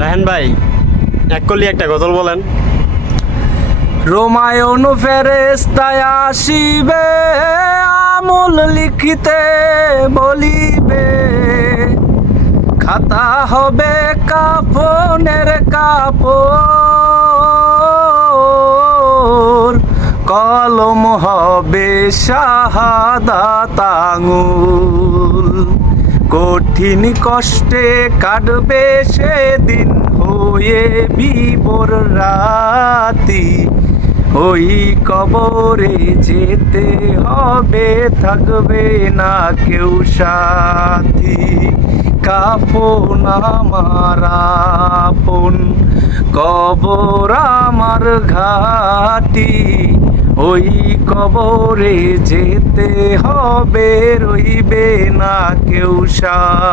রাহেন ভাই, এক কলি একটা গজল বলেন। রোমায়ণ ফেরেস্তায় আসিবে, আমল লিখিতে বলিবে, খাতা হবে কাফনের কাপড়, কলম হবে শাহাদাত আঙুল। কঠিন কষ্টে কাটবে সেদিন হয়ে বিবর রাতি, ওই কবরে যেতে হবে, থাকবে না কেউ সাথী। কাফন আমার আপন, কবর আমার ঘাটি, ওই কবরে যেতে হবে, রইবে না কেউ সাথী।